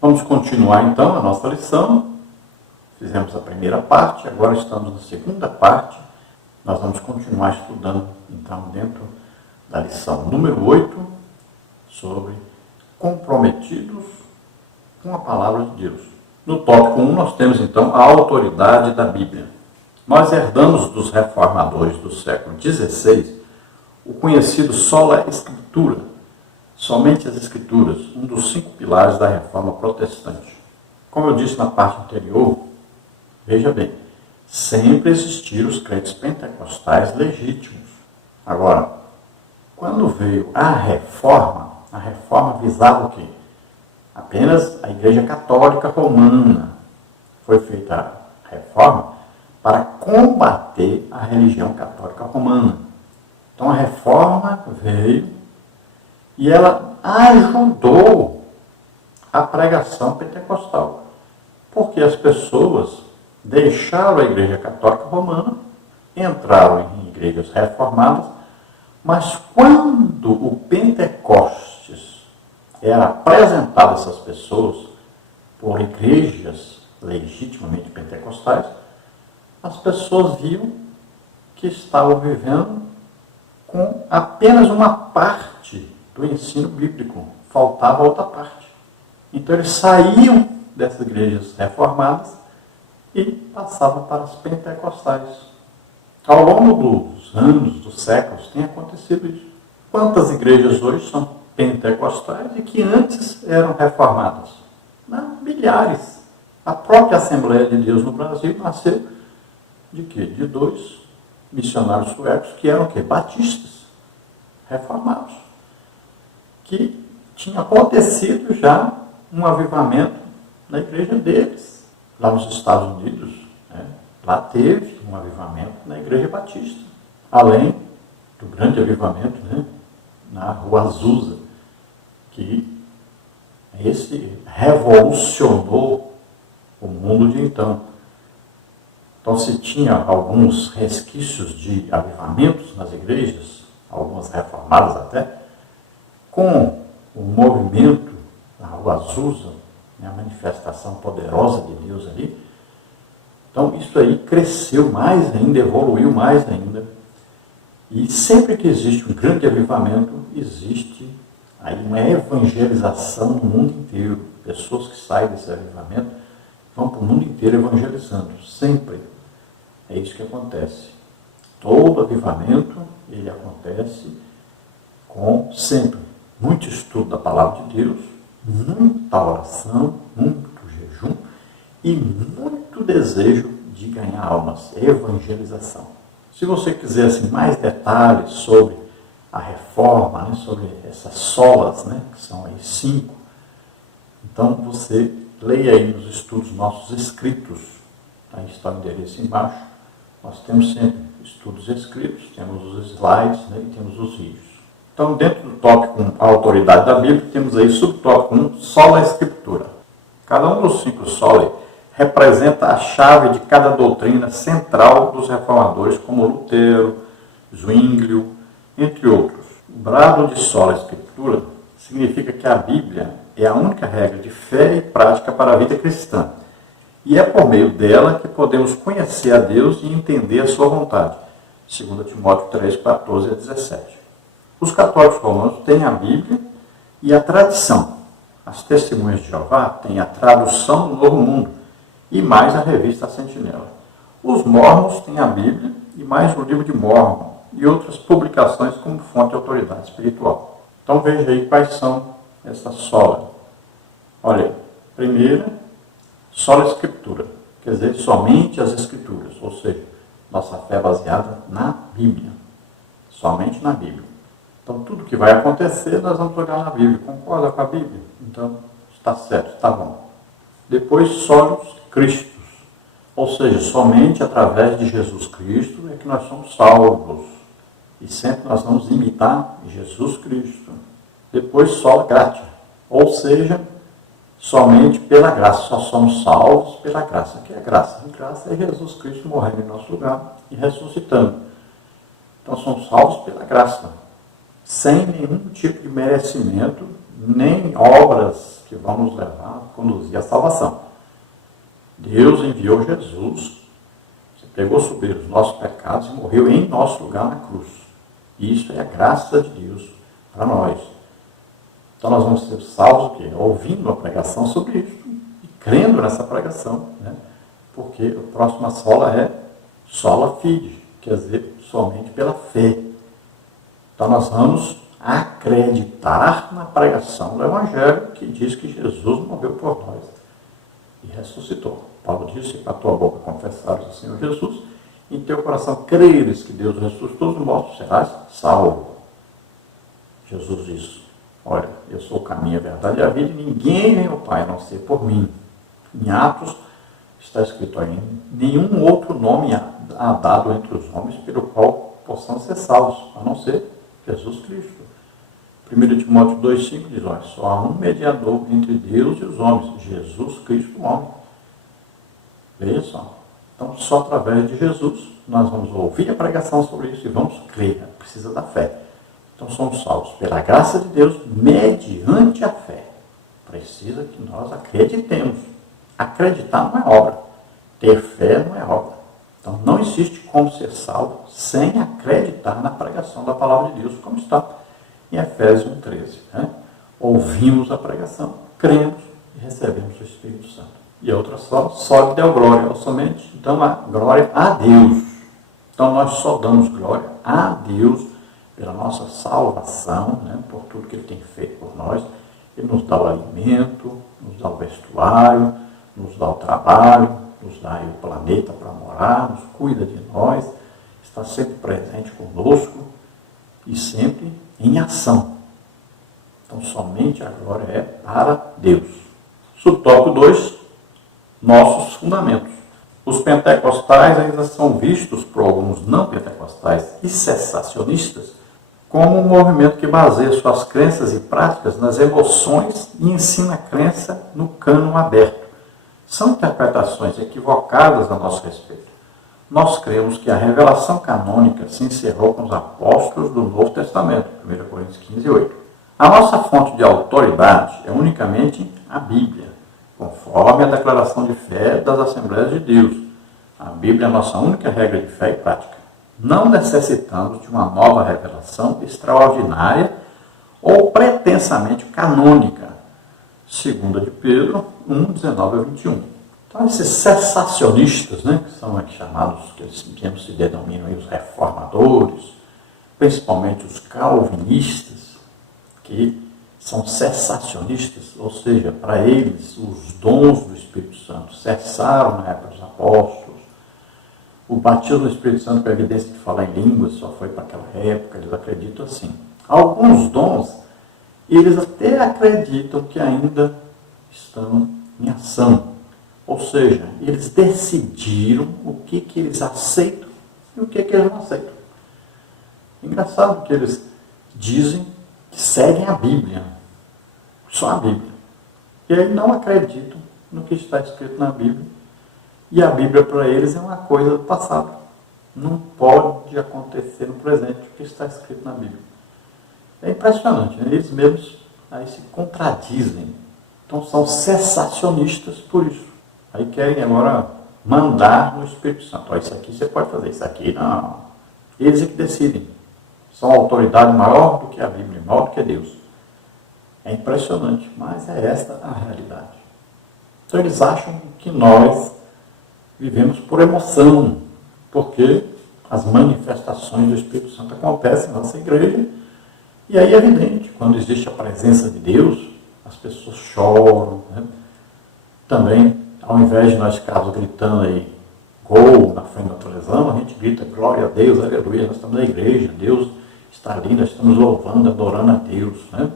Vamos continuar então a nossa lição. Fizemos a primeira parte, agora estamos na segunda parte. Nós vamos continuar estudando então dentro da lição número 8 sobre comprometidos com a palavra de Deus. No tópico 1 nós temos então a autoridade da Bíblia. Nós herdamos dos reformadores do século XVI o conhecido sola escritura, somente as escrituras, um dos 5 pilares da reforma protestante. Como eu disse na parte anterior, veja bem, sempre existiram os crentes pentecostais legítimos. Agora, quando veio a reforma visava o quê? Apenas a Igreja Católica Romana. Foi feita a reforma para combater a religião católica romana. Então a reforma veio e ela ajudou a pregação pentecostal. Porque as pessoas deixaram a Igreja Católica Romana, entraram em igrejas reformadas, mas quando o Pentecostes era apresentado a essas pessoas por igrejas legitimamente pentecostais, as pessoas viam que estavam vivendo com apenas uma parte do ensino bíblico, faltava outra parte. Então eles saíam dessas igrejas reformadas e passavam para as pentecostais. Ao longo dos anos, dos séculos, tem acontecido isso. Quantas igrejas hoje são pentecostais e que antes eram reformadas? Não, milhares. A própria Assembleia de Deus no Brasil nasceu de quê? De 2 missionários suecos que eram o quê? Batistas, reformados. Que tinha acontecido já um avivamento na igreja deles. Lá nos Estados Unidos, lá teve um avivamento na igreja batista. Além do grande avivamento na Rua Azusa, que esse revolucionou o mundo de então. Então, se tinha alguns resquícios de avivamentos nas igrejas, algumas reformadas até, com o movimento na Rua Azusa, a manifestação poderosa de Deus ali, então isso aí cresceu mais ainda, evoluiu mais ainda. E sempre que existe um grande avivamento, existe aí uma evangelização no mundo inteiro. Pessoas que saem desse avivamento vão para o mundo inteiro evangelizando, sempre. É isso que acontece. Todo avivamento, ele acontece com sempre muito estudo da palavra de Deus, muita oração, muito jejum e muito desejo de ganhar almas, evangelização. Se você quiser assim, mais detalhes sobre a reforma, sobre essas solas, que são aí 5, então você leia aí nos estudos nossos escritos, aí está o endereço embaixo. Nós temos sempre estudos escritos, temos os slides e temos os vídeos. Então, dentro do tópico 1, a autoridade da Bíblia, temos aí subtópico 1, sola escritura. Cada um dos 5 soli representa a chave de cada doutrina central dos reformadores, como Lutero, Zwinglio, entre outros. O brado de sola escritura significa que a Bíblia é a única regra de fé e prática para a vida cristã. E é por meio dela que podemos conhecer a Deus e entender a sua vontade. 2 Timóteo 3, 14 a 17. Os católicos romanos têm a Bíblia e a tradição. As testemunhas de Jeová têm a tradução do Novo Mundo e mais a revista Sentinela. Os mormons têm a Bíblia e mais o livro de Mormon e outras publicações como fonte de autoridade espiritual. Então veja aí quais são essas solas. Olha aí, primeira, sola escritura, quer dizer, somente as escrituras, ou seja, nossa fé é baseada na Bíblia, somente na Bíblia. Então, tudo que vai acontecer, nós vamos olhar na Bíblia. Concorda com a Bíblia? Então, está certo, está bom. Depois, solos Cristos, ou seja, somente através de Jesus Cristo é que nós somos salvos. E sempre nós vamos imitar Jesus Cristo. Depois, sola gratia, ou seja, somente pela graça. Só somos salvos pela graça. O que é graça? A graça é Jesus Cristo morrendo em nosso lugar e ressuscitando. Então, somos salvos pela graça, sem nenhum tipo de merecimento nem obras que vão nos levar a conduzir à salvação. Deus enviou Jesus, que pegou sobre os nossos pecados e morreu em nosso lugar na cruz. E isso é a graça de Deus para nós. Então nós vamos ser salvos o quê? Ouvindo a pregação sobre isso e crendo nessa pregação, né? Porque a próxima sola é sola fide, quer dizer, somente pela fé. Então nós vamos acreditar na pregação do Evangelho que diz que Jesus morreu por nós e ressuscitou. Paulo disse: com a tua boca confessares o Senhor Jesus, e em teu coração creres que Deus ressuscitou dos mortos, serás salvo. Jesus disse: olha, eu sou o caminho, a verdade e a vida, e ninguém vem ao Pai a não ser por mim. Em Atos está escrito aí: nenhum outro nome há dado entre os homens pelo qual possamos ser salvos, a não ser Jesus Cristo. 1 Timóteo 2,5 diz: olha, só há um mediador entre Deus e os homens, Jesus Cristo, o homem. Veja só. Então, só através de Jesus nós vamos ouvir a pregação sobre isso e vamos crer. Precisa da fé. Então, somos salvos pela graça de Deus mediante a fé. Precisa que nós acreditemos. Acreditar não é obra. Ter fé não é obra. Então, não existe como ser salvo sem acreditar na pregação da palavra de Deus, como está em Efésios 1,13. Né? Ouvimos a pregação, cremos e recebemos o Espírito Santo. E a outra só deu glória, somente então a glória a Deus. Então nós só damos glória a Deus pela nossa salvação, né? Por tudo que Ele tem feito por nós. Ele nos dá o alimento, nos dá o vestuário, nos dá o trabalho, nos dá o planeta para morar, nos cuida de nós, está sempre presente conosco e sempre em ação. Então somente a glória é para Deus. Subtópico 2. Nossos fundamentos. Os pentecostais ainda são vistos por alguns não pentecostais e cessacionistas como um movimento que baseia suas crenças e práticas nas emoções e ensina a crença no cânon aberto. São interpretações equivocadas a nosso respeito. Nós cremos que a revelação canônica se encerrou com os apóstolos do Novo Testamento, 1 Coríntios 15:8. A nossa fonte de autoridade é unicamente a Bíblia, conforme a declaração de fé das Assembleias de Deus. A Bíblia é a nossa única regra de fé e prática. Não necessitamos de uma nova revelação extraordinária ou pretensamente canônica. 2 de Pedro 1:19-21. Então, esses cessacionistas, né, que são aqui chamados, que eles mesmos se denominam aí, os reformadores, principalmente os calvinistas, que são cessacionistas, ou seja, para eles os dons do Espírito Santo cessaram na época dos apóstolos. O batismo do Espírito Santo com a evidência de falar em línguas só foi para aquela época, eles acreditam assim. Alguns dons, eles até acreditam que ainda estão em ação. Ou seja, eles decidiram o que eles aceitam e o que eles não aceitam. Engraçado que eles dizem que seguem a Bíblia, só a Bíblia. E aí não acreditam no que está escrito na Bíblia. E a Bíblia para eles é uma coisa do passado. Não pode acontecer no presente o que está escrito na Bíblia. É impressionante, né? Eles mesmos aí se contradizem. Então são cessacionistas por isso. Aí querem agora mandar no Espírito Santo. Isso aqui você pode fazer, isso aqui não. Eles é que decidem. São autoridade maior do que a Bíblia, maior do que Deus. É impressionante, mas é esta a realidade. Então eles acham que nós vivemos por emoção, porque as manifestações do Espírito Santo acontecem na nossa igreja, e aí é evidente, quando existe a presença de Deus, as pessoas choram, né? Também, ao invés de nós ficarmos gritando aí, gol na frente da televisão, a gente grita glória a Deus, aleluia, nós estamos na igreja, Deus está ali, nós estamos louvando, adorando a Deus, né?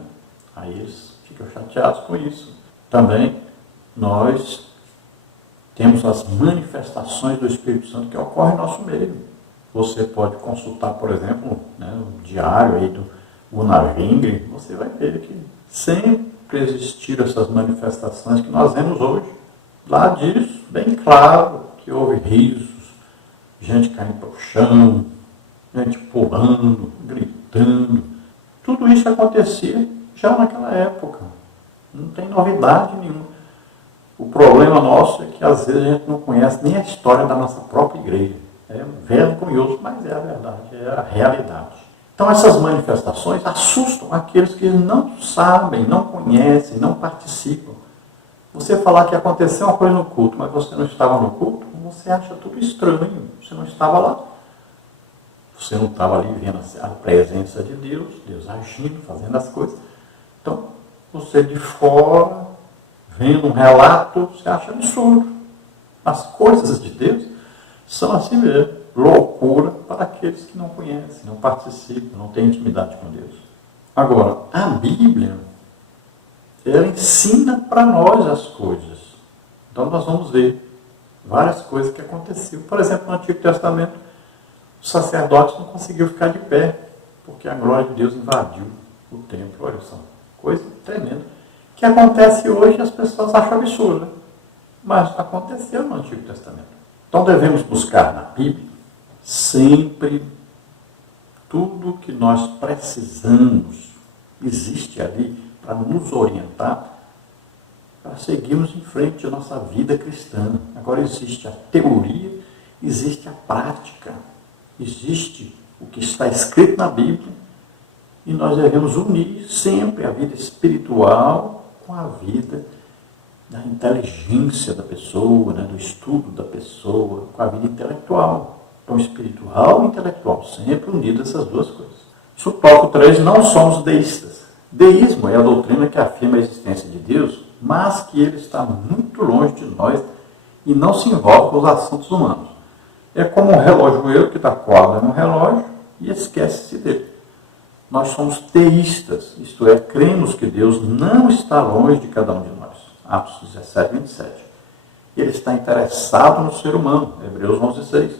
Aí eles ficam chateados com isso. Também nós temos as manifestações do Espírito Santo que ocorrem no nosso meio. Você pode consultar, por exemplo, né, o diário aí do Gunnar Wingre, você vai ver que sempre existiram essas manifestações que nós vemos hoje. Lá diz bem claro que houve risos, gente caindo para o chão, gente pulando, gritando. Tudo isso acontecia existiam naquela época. Não tem novidade nenhuma. O problema nosso é que às vezes a gente não conhece nem a história da nossa própria igreja. É vergonhoso, mas é a verdade, é a realidade. Então essas manifestações assustam aqueles que não sabem, não conhecem, não participam. Você falar que aconteceu uma coisa no culto, mas você não estava no culto, você acha tudo estranho. Você não estava lá. Você não estava ali vendo a presença de Deus, Deus agindo, fazendo as coisas. Então, você de fora, vendo um relato, você acha absurdo. As coisas de Deus são assim mesmo, loucura para aqueles que não conhecem, não participam, não têm intimidade com Deus. Agora, a Bíblia, ela ensina para nós as coisas. Então nós vamos ver várias coisas que aconteciam. Por exemplo, no Antigo Testamento, os sacerdotes não conseguiam ficar de pé, porque a glória de Deus invadiu o templo. Olha só, coisa tremenda. O que acontece hoje as pessoas acham absurdo, mas aconteceu no Antigo Testamento. Então devemos buscar na Bíblia sempre tudo que nós precisamos, existe ali para nos orientar, para seguirmos em frente a nossa vida cristã. Agora existe a teoria, existe a prática, existe o que está escrito na Bíblia, e nós devemos unir sempre a vida espiritual com a vida da inteligência da pessoa, né, do estudo da pessoa, com a vida intelectual. Então, espiritual e intelectual, sempre unidas essas duas coisas. Isso, tópico 3, não somos deístas. Deísmo é a doutrina que afirma a existência de Deus, mas que ele está muito longe de nós e não se envolve com os assuntos humanos. É como um relojoeiro que dá corda no relógio e esquece-se dele. Nós somos teístas, isto é, cremos que Deus não está longe de cada um de nós. Atos 17, 27. Ele está interessado no ser humano. Hebreus 11, 6.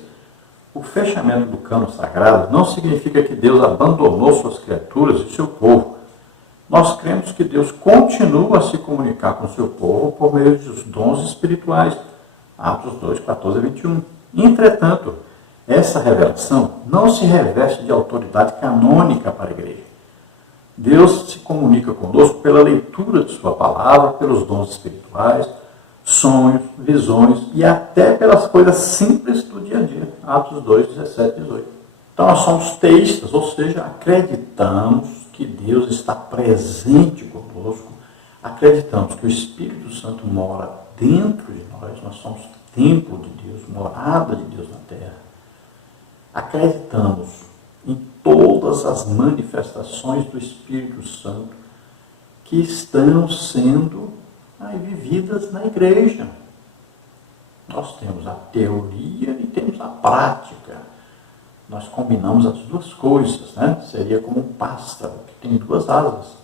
O fechamento do cânon sagrado não significa que Deus abandonou suas criaturas e seu povo. Nós cremos que Deus continua a se comunicar com o seu povo por meio dos dons espirituais. Atos 2, 14 a 21. Entretanto, essa revelação não se reveste de autoridade canônica para a igreja. Deus se comunica conosco pela leitura de sua palavra, pelos dons espirituais, sonhos, visões e até pelas coisas simples do dia a dia. Atos 2, 17 e 18. Então nós somos teístas, ou seja, acreditamos que Deus está presente conosco, acreditamos que o Espírito Santo mora dentro de nós somos templo de Deus, morada de Deus na terra. Acreditamos em todas as manifestações do Espírito Santo que estão sendo vividas na igreja. Nós temos a teoria e temos a prática. Nós combinamos as duas coisas, né? Seria como um pássaro que tem duas asas.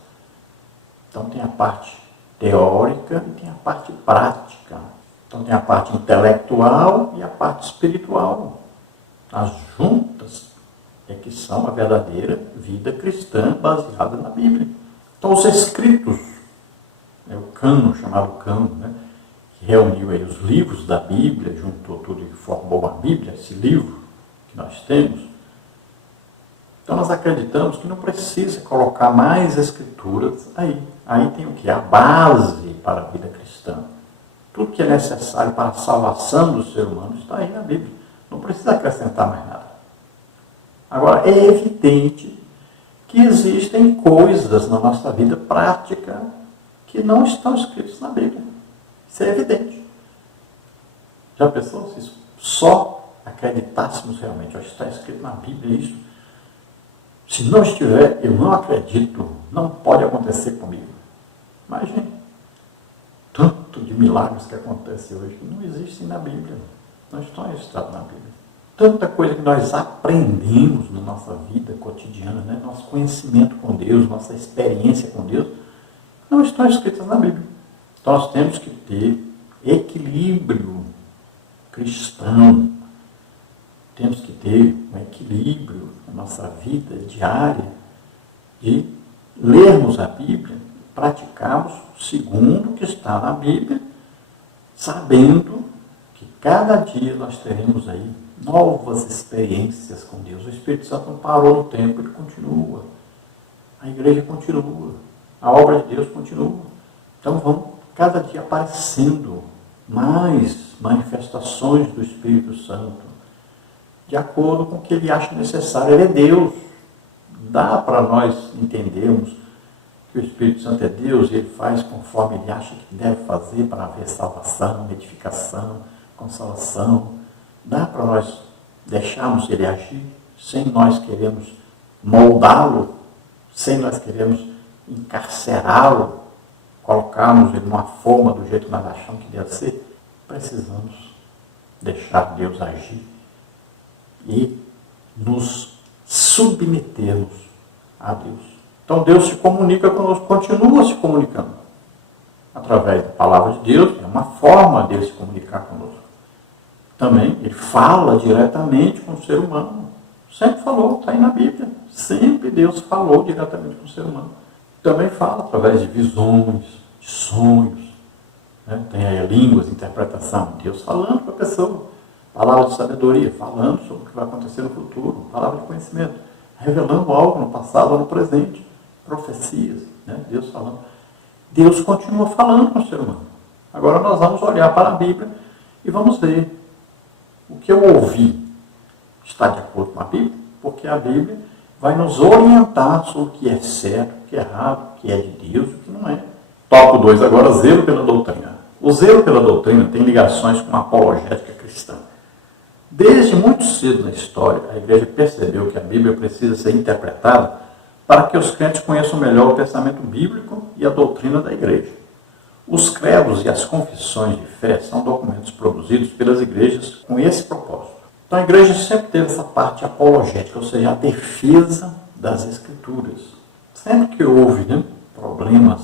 Então tem a parte teórica e tem a parte prática. Então tem a parte intelectual e a parte espiritual. As juntas é que são a verdadeira vida cristã baseada na Bíblia. Então os escritos, o cânon, chamado cânon, né, que reuniu aí os livros da Bíblia, juntou tudo e formou a Bíblia, esse livro que nós temos. Então nós acreditamos que não precisa colocar mais escrituras aí. Aí tem o que? A base para a vida cristã. Tudo que é necessário para a salvação do ser humano está aí na Bíblia. Não precisa acrescentar mais nada. Agora, é evidente que existem coisas na nossa vida prática que não estão escritas na Bíblia. Isso é evidente. Já pensou se só acreditássemos realmente, está escrito na Bíblia isso? Se não estiver, eu não acredito, não pode acontecer comigo. Imagine, tanto de milagres que acontecem hoje que não existem na Bíblia, não estão registrados na Bíblia. Tanta coisa que nós aprendemos na nossa vida cotidiana, né? Nosso conhecimento com Deus, nossa experiência com Deus, não estão escritas na Bíblia. Então nós temos que ter equilíbrio cristão, temos que ter um equilíbrio na nossa vida diária de lermos a Bíblia, praticarmos segundo o que está na Bíblia, sabendo que cada dia nós teremos aí novas experiências com Deus. O Espírito Santo não parou no tempo, ele continua. A igreja continua. A obra de Deus continua. Então vão cada dia aparecendo mais manifestações do Espírito Santo, de acordo com o que ele acha necessário. Ele é Deus. Dá para nós entendermos que o Espírito Santo é Deus e ele faz conforme ele acha que deve fazer para haver salvação, edificação, consolação. Dá para nós deixarmos ele agir sem nós queremos moldá-lo, sem nós queremos encarcerá-lo, colocarmos ele numa forma do jeito que nós achamos que deve ser. Precisamos deixar Deus agir e nos submetermos a Deus. Então Deus se comunica conosco, continua se comunicando através da palavra de Deus, é uma forma dele se comunicar conosco. Também ele fala diretamente com o ser humano. Sempre falou, está aí na Bíblia. Sempre Deus falou diretamente com o ser humano. Também fala através de visões, de sonhos. Né? Tem aí línguas, interpretação. Deus falando para a pessoa. Palavra de sabedoria, falando sobre o que vai acontecer no futuro. Palavra de conhecimento, revelando algo no passado ou no presente. Profecias, né? Deus falando. Deus continua falando com o ser humano. Agora nós vamos olhar para a Bíblia e vamos ver o que eu ouvi está de acordo com a Bíblia, porque a Bíblia vai nos orientar sobre o que é certo, o que é errado, o que é de Deus e o que não é. Tópico 2 agora, zelo pela doutrina. O zelo pela doutrina tem ligações com a apologética cristã. Desde muito cedo na história, a igreja percebeu que a Bíblia precisa ser interpretada para que os crentes conheçam melhor o pensamento bíblico e a doutrina da igreja. Os credos e as confissões de fé são documentos produzidos pelas igrejas com esse propósito. Então a igreja sempre teve essa parte apologética, ou seja, a defesa das escrituras. Sempre que houve problemas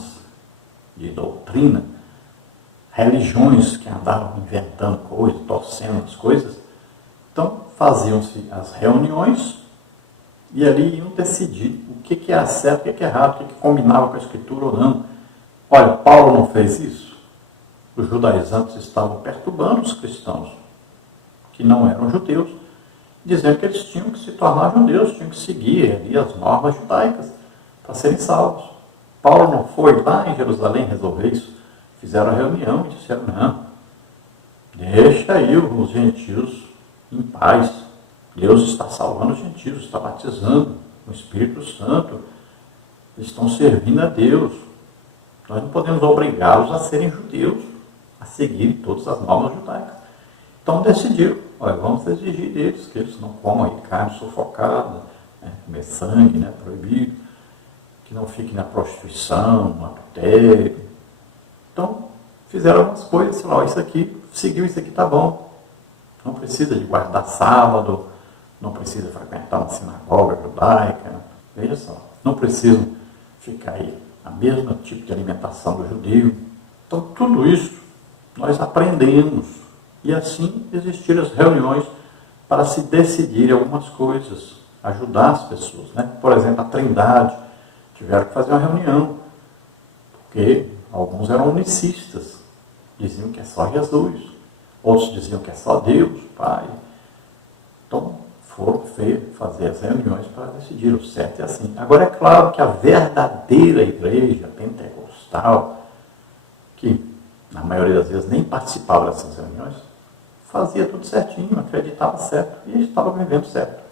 de doutrina, religiões que andavam inventando coisas, torcendo as coisas, então faziam-se as reuniões e ali iam decidir o que era certo, o que é errado, o que combinava com a escritura ou não. Olha, Paulo não fez isso. Os judaizantes estavam perturbando os cristãos que não eram judeus, dizendo que eles tinham que se tornar judeus, tinham que seguir ali as normas judaicas para serem salvos. Paulo não foi lá em Jerusalém resolver isso. Fizeram a reunião e disseram, não, deixa aí os gentios em paz. Deus está salvando os gentios, está batizando o Espírito Santo. Eles estão servindo a Deus. Nós não podemos obrigá-los a serem judeus, a seguirem todas as normas judaicas. Então decidiram, olha, vamos exigir deles que eles não comam aí carne sufocada, comer sangue, proibido, que não fiquem na prostituição, no adultério. Então fizeram algumas coisas, falaram, isso aqui, seguiu isso aqui, tá bom. Não precisa de guardar sábado, não precisa frequentar uma sinagoga judaica, veja só, não precisam ficar aí a mesma tipo de alimentação do judeu. Então, tudo isso nós aprendemos. E assim existiram as reuniões para se decidir algumas coisas, ajudar as pessoas. Por exemplo, a Trindade, tiveram que fazer uma reunião, porque alguns eram unicistas, diziam que é só Jesus, outros diziam que é só Deus, Pai. Então, foram fazer as reuniões para decidir o certo e assim. Agora, é claro que a verdadeira igreja pentecostal, que na maioria das vezes nem participava dessas reuniões, fazia tudo certinho, acreditava certo e estava vivendo certo.